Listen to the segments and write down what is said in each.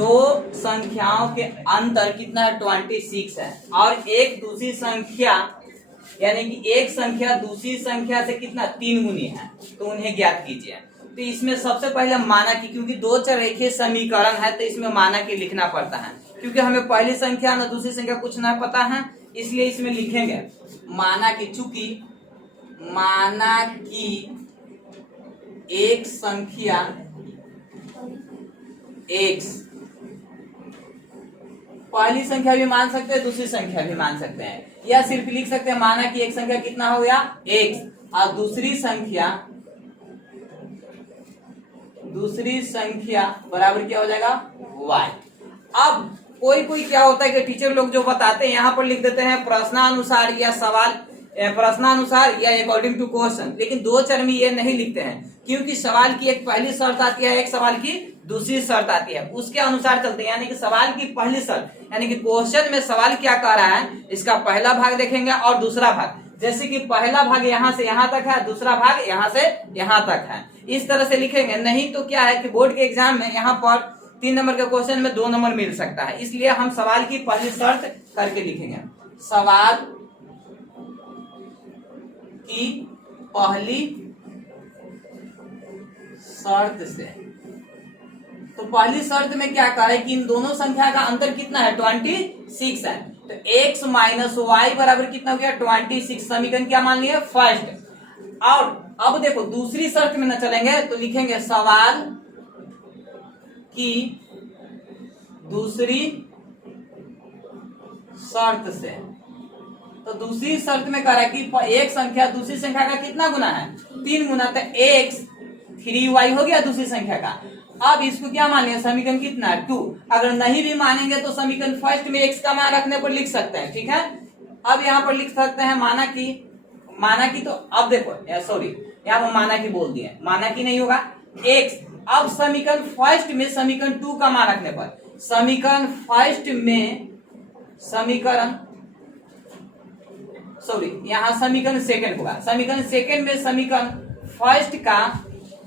दो संख्याओं के अंतर कितना है 26 है, और एक दूसरी संख्या यानी कि एक संख्या दूसरी संख्या से कितना 3 गुनी है, तो उन्हें ज्ञात कीजिए। तो इसमें सबसे पहले माना कि, क्योंकि दो चररेखीय समीकरण है तो इसमें माना कि लिखना पड़ता है, क्योंकि हमें पहली संख्या ना दूसरी संख्या कुछ ना पता है, इसलिए इसमें लिखेंगे माना कि, चूंकि माना कि एक संख्या x, पहली संख्या भी मान सकते हैं दूसरी संख्या भी मान सकते हैं, या सिर्फ लिख सकते हैं माना कि एक संख्या कितना हो गया x और दूसरी संख्या बराबर क्या हो जाएगा y। अब कोई कोई क्या होता है कि टीचर लोग जो बताते हैं यहाँ पर लिख देते हैं प्रश्नानुसार या सवाल प्रश्नानुसार या अकॉर्डिंग टू क्वेश्चन, लेकिन दो चर में ये नहीं लिखते हैं, क्योंकि सवाल की एक पहली शर्त आती है, एक सवाल की दूसरी शर्त आती है, उसके अनुसार चलते हैं। यानी कि सवाल की पहली शर्त यानी कि क्वेश्चन में सवाल क्या कह रहा है, इसका पहला भाग देखेंगे और दूसरा भाग, जैसे कि पहला भाग यहाँ से यहाँ तक है, दूसरा भाग यहाँ से यहाँ तक है, इस तरह से लिखेंगे। नहीं तो क्या है कि बोर्ड के एग्जाम में यहाँ पर 3 नंबर के क्वेश्चन में 2 नंबर मिल सकता है, इसलिए हम सवाल की पहली शर्त करके लिखेंगे, सवाल की पहली शर्त से। तो पहली शर्त में क्या कहा है कि इन दोनों संख्या का अंतर कितना है 26 है, तो x माइनस वाई बराबर कितना हो गया 26। समीकरण क्या मान लिया फर्स्ट। और अब देखो दूसरी शर्त में न चलेंगे तो लिखेंगे सवाल की दूसरी शर्त से। तो दूसरी शर्त में कह रहा है कि एक संख्या दूसरी संख्या का कितना गुना है 3 गुना, तो x 3y हो गया दूसरी संख्या का। अब इसको क्या मान लिया समीकरण कितना है 2। अगर नहीं भी मानेंगे तो समीकरण फर्स्ट में x का मान रखने पर लिख सकते हैं, ठीक है। अब यहाँ पर लिख सकते हैं माना कि तो अब देखो सॉरी यहाँ पर माना कि बोल दिए, माना कि नहीं होगा x। अब समीकरण फर्स्ट में समीकरण 2 का मान रखने पर समीकरण फर्स्ट में यहाँ समीकरण सेकंड होगा, समीकरण सेकंड में समीकरण फर्स्ट का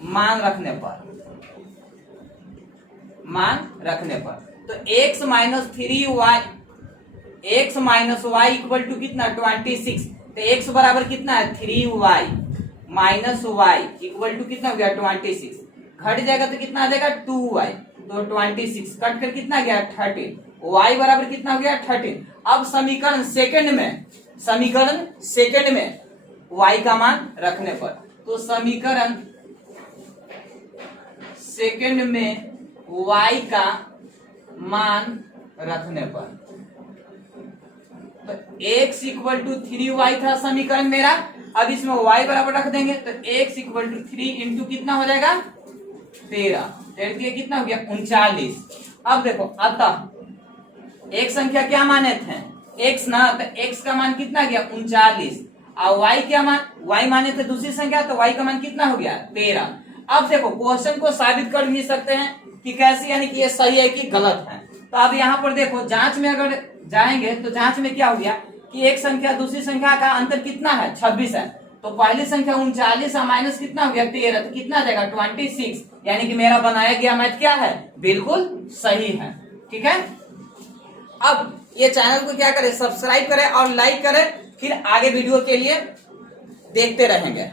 मान रखने पर तो x minus 3y x minus y equal to कितना 26। तो x बराबर कितना है 3y minus y equal to कितना हो गया 26। घट जाएगा तो कितना आ जाएगा 2y, तो 26 कट कर कितना गया 13, y बराबर कितना हो गया 13। अब समीकरण सेकंड में y का मान रखने पर, तो समीकरण सेकंड में y का मान रखने पर तो x इक्वल टू 3y था समीकरण मेरा। अब इसमें y बराबर रख देंगे तो x इक्वल टू 3 इंटू कितना हो जाएगा 13 कितना हो गया 39। अब देखो अतः एक संख्या क्या माने थे x ना, तो x का मान कितना गया 39 और y क्या मान y माने थे दूसरी संख्या, तो y का मान कितना हो गया 13। अब देखो क्वेश्चन को साबित कर भी सकते हैं कि कैसे, यानी कि ये सही है कि गलत है। तो अब यहाँ पर देखो जांच में अगर जाएंगे तो जांच में क्या हो गया कि एक संख्या दूसरी संख्या का अंतर कितना है 26 है, तो पहली संख्या 39 और माइनस कितना हो गया 13, तो कितना आ जाएगा 26। यानी कि मेरा बनाया गया मैथ क्या है बिल्कुल सही है, ठीक है। अब ये चैनल को क्या करें सब्सक्राइब करें और लाइक करें, फिर आगे वीडियो के लिए देखते रहेंगे।